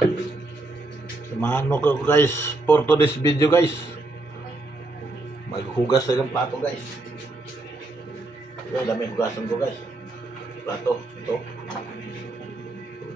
Samahan mo ko guys for today's video guys. Maghugas tayo ng plato guys. Ito, dami hugasan ko guys. Plato, ito.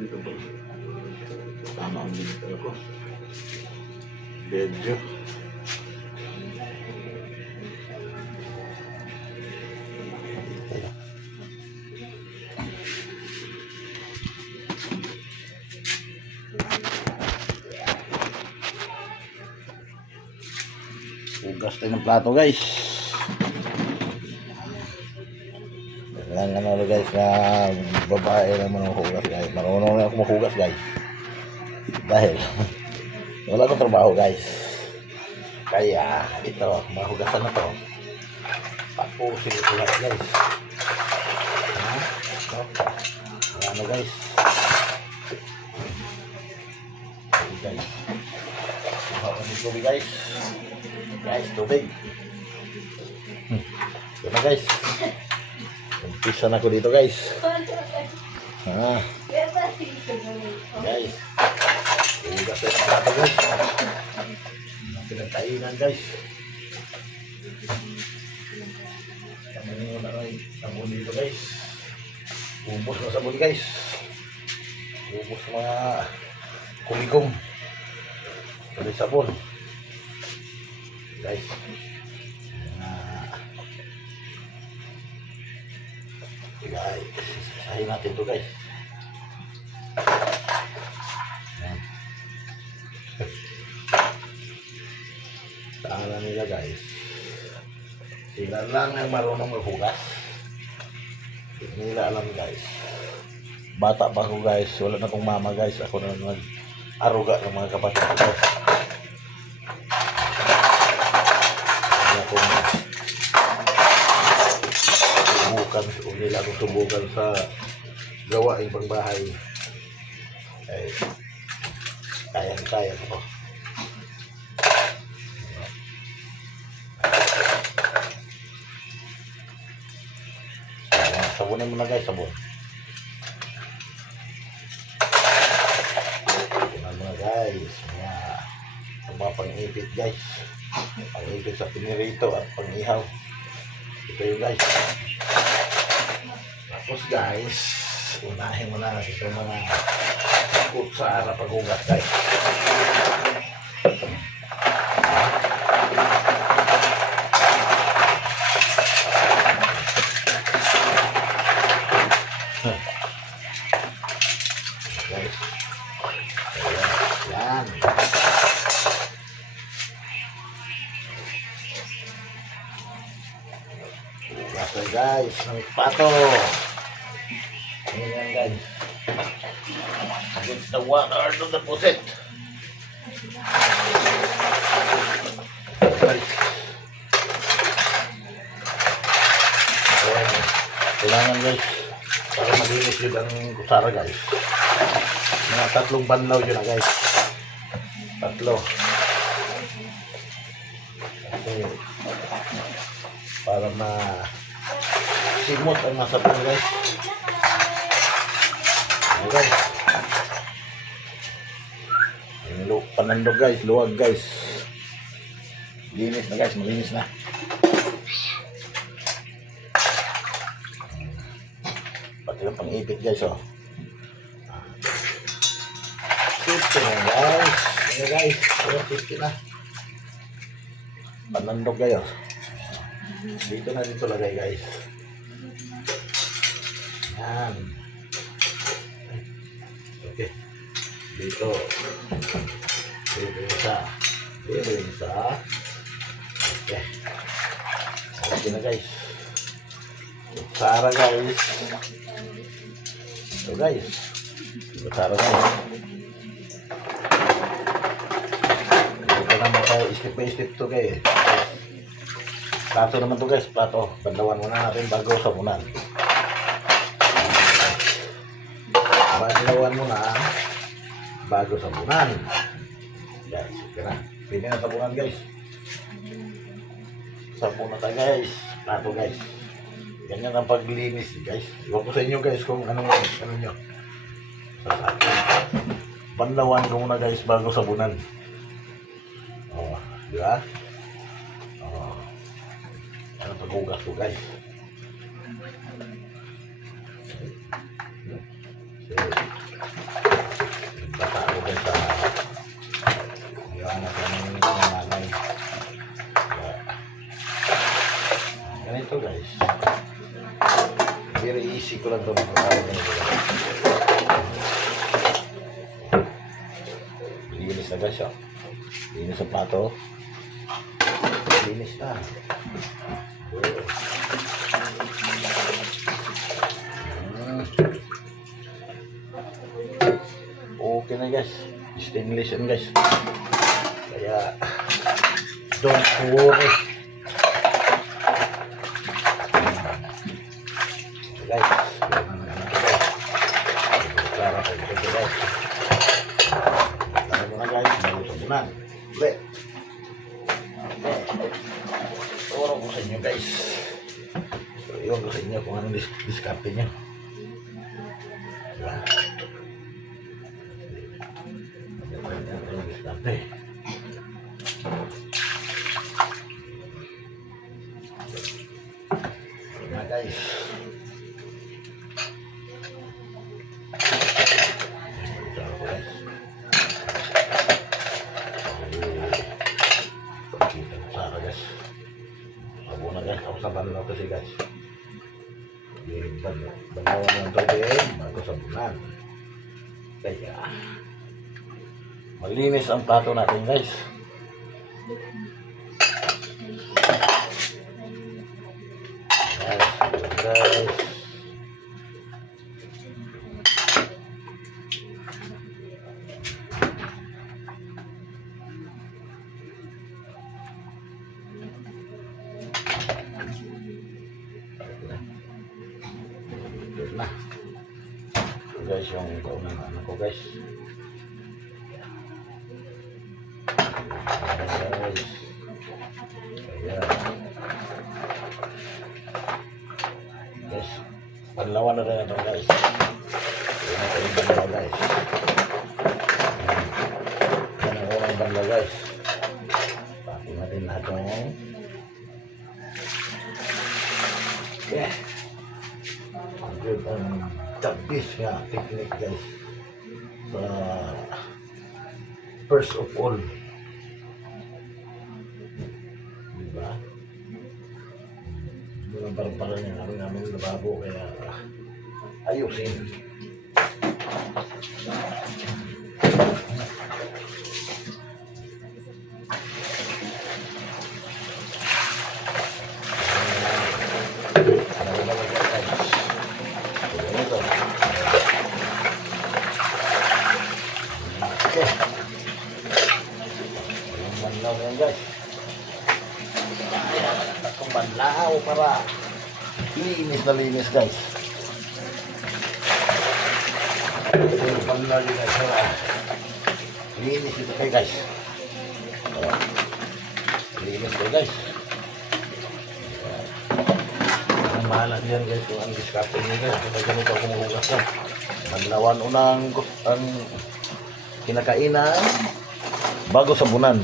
Dito po. Tama ang dito ko. Video. Hugas tayo ng plato guys. Kailangan ano guys na babae naman ang hugas guys. Marunong na ako maghugas guys. Dahil wala akong trabaho guys. Kaya ito, mahugasan na to. Papusin ito lang guys. Ano guys. Guys. Hawakan ng tubig guys. Guys, tubig. Ito na guys. Umpisa na ako dito guys. Guys. Hugas na yung plato guys. Pinagkainan guys. Kami muna rin sabon dito guys. Ubos na sabon guys. Ubos mga kuligong. Tuloy sabon. Guys. Guys, sasahin natin to guys. Tala nila guys. Sila lang ang marunong maghugas. Hindi nila alam guys. Bata pa ako guys. Wala na akong mama guys. Ako na nag-aruga ng mga kapatid ko guys. Nila akong subukan sa gawaing pangbahay. Ay, kaya ko. Sabunin mo na guys, sabon. Sabunin mo na guys. Mga pang-ipit guys. Pang-ipit sa pinirito at pang-ihaw. Ito yung guys. Tapos guys, unahin mo na ito mga kutsara paghugas guys. Guys. Yan. Hugas na guys, ng pato. Ayan guys. Put the water to the faucet. Guys. Ayan. Kailangan guys. Para malinis yun ang kutsara guys. Mga 3 banlaw yun na guys. 3. Kasi para simot ang masapon guys. Guys, panandog guys, luwag guys. Linis na guys, malinis na. Pati lang pang-ipit guys, oh. Safety na guys. Ano guys, safety na. Panandog guys. Dito na dito lagay guys. Yan. Okay. Dito. Dito isa. Dito isa. Okay. Okay na guys. Kutsara guys. Ito guys. Kutsara guys. Dito naman tayo step by step to guys. Plato naman to guys. Plato. Bandawan muna natin bago sabunan. Bandawan muna bago sabunan. Guys, okay na. Pwede na sabunan guys. Sabon na tayo guys. Plato guys. Ganyan ang paglinis guys. Iwan ko sa inyo guys kung ano nyo. Sa akin. Banlawan ko muna guys bago sabunan. Oh, di ba? Oh. Ano paghugas ko guys? Bata ko guys sa iwanag ko ng nanay. Ganito guys. Very easy ko lang ito magkakaroon ganito guys. Linis na guys oh. Linis ang plato. Linis na. Okay na guys. Stainless yan guys. Kaya don't worry. Guys, Clara ko ito guys. Clara mo na guys, bago sabunan. Uli. Turo ko sa inyo guys. So, yun ko sa inyo kung anong diskarte nyo. Diba? Anong diskarte. Diba guys. Sa banlaw kasi guys. Banlaw ng tubig bago sabunan. Kaya malinis ang plato natin guys. Guys. Na. So guys, yung kaunang anak ko guys. Guys. Kaya guys, panlawan na rin ito guys. Kaya natin yung banlaw guys. Yan ang unang banlaw guys. Pati natin lahat yung yeah. Good ang tabis nga technique guys sa first of all, diba? Mga barbara niya namin lababo kaya ayusin. Okay. Yung banlaw yan guys. Ayan, takong banlaw para linis na linis guys. Yung banlaw yun guys. Linis ito kayo guys. Linis kayo guys. Ang mahala niyan guys kung ang diskarte nyo guys. Kaya ganito akong hugas na. Banlawan unang ang kinakainan bago sabunan.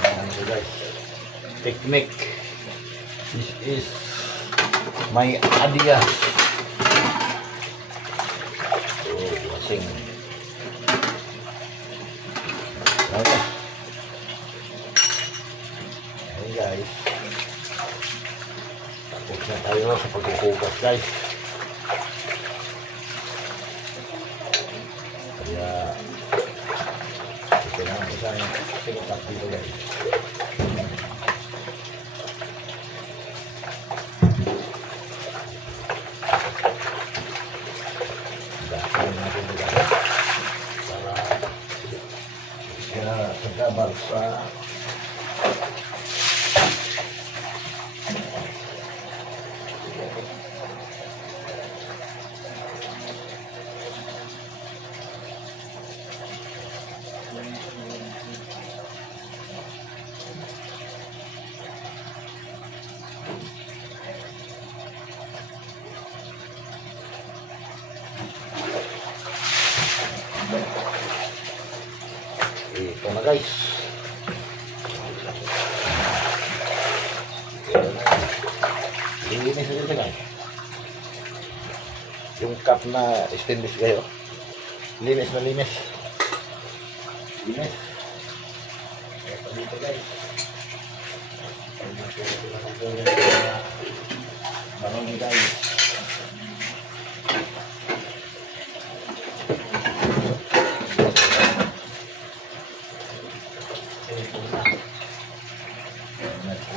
Ayan so guys. Technique. This is my idea. So, washing. Okay. Ayan guys. Tapos na tayo sa pagkukugas guys. Kaya ito na ang isang sinukat dito guys. Dahan natin ito guys para kaya pagkabar sa guys. Linis na dito guys. Yung cup na stainless kayo. Linis na linis. Linis. Ito dito guys. Bangon guys.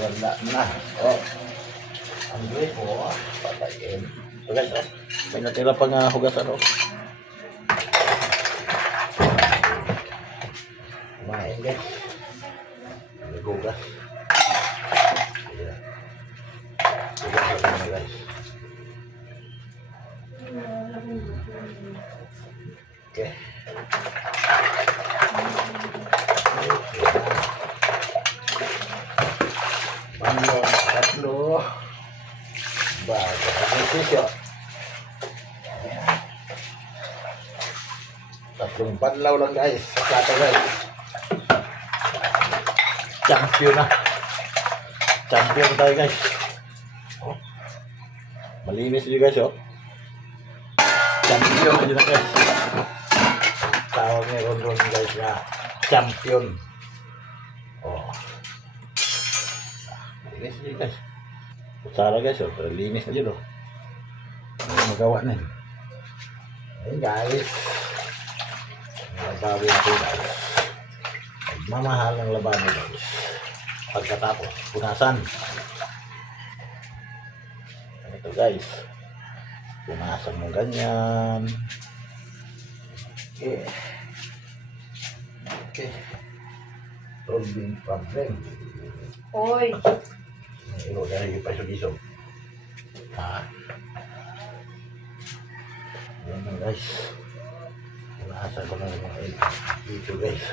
Wala na. Oh. Ang great po. Patayin. So guys, may natira pang hugasan. Kumain guys. Naghugas. Hugas na guys. Okay. Bangon, tatlo. Bago. Pag-isisyo. Tatlong banlaw lang guys. Sa plato guys. Champion na. Champion tayo guys. Oh. Malinis yun guys oh. Champion na yun guys. Tawag niya ron guys na champion. Oh. Malinis yun guys. Kutsara guys oh. Pero linis na yun oh. Magawa na yun. Ayun guys. Labawi natin guys. Mamahal ng labawi guys. Pagkatapos, punasan. Ito guys. Punasan mo ganyan. Okay. Okay. Solving problem. Oy. Ilo dahil yung paisog-isog. Ha? Yan na guys. Punasan ko na yung mga dito guys.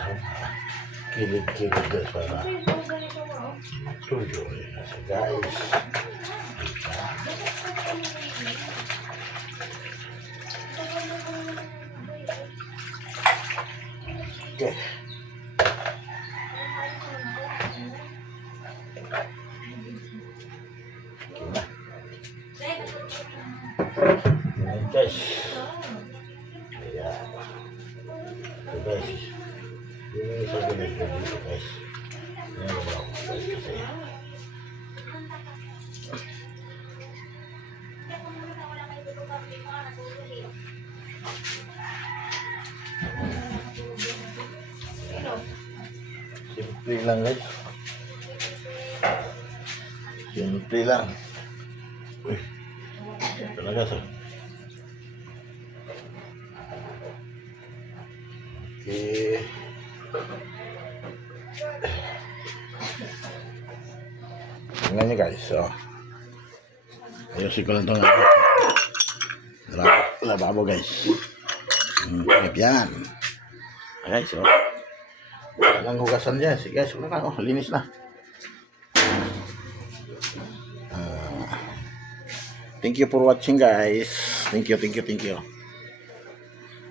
Kilid-kilid guys para tuyo na siya guys. Okay. Ayan guys. Ayan. So guys. Yung isa ginagawa dito guys. Ayan naman ako guys kasi. Simple lang guys. Simple lang. Uy. Talaga sa. Okay. Tingnan nyo guys. So. Ayusin ko lang itong lababo guys. Yan. Okay, so. Walang hugasan dyan. Sige guys, wala na. Oh, linis na. Thank you for watching guys. Thank you.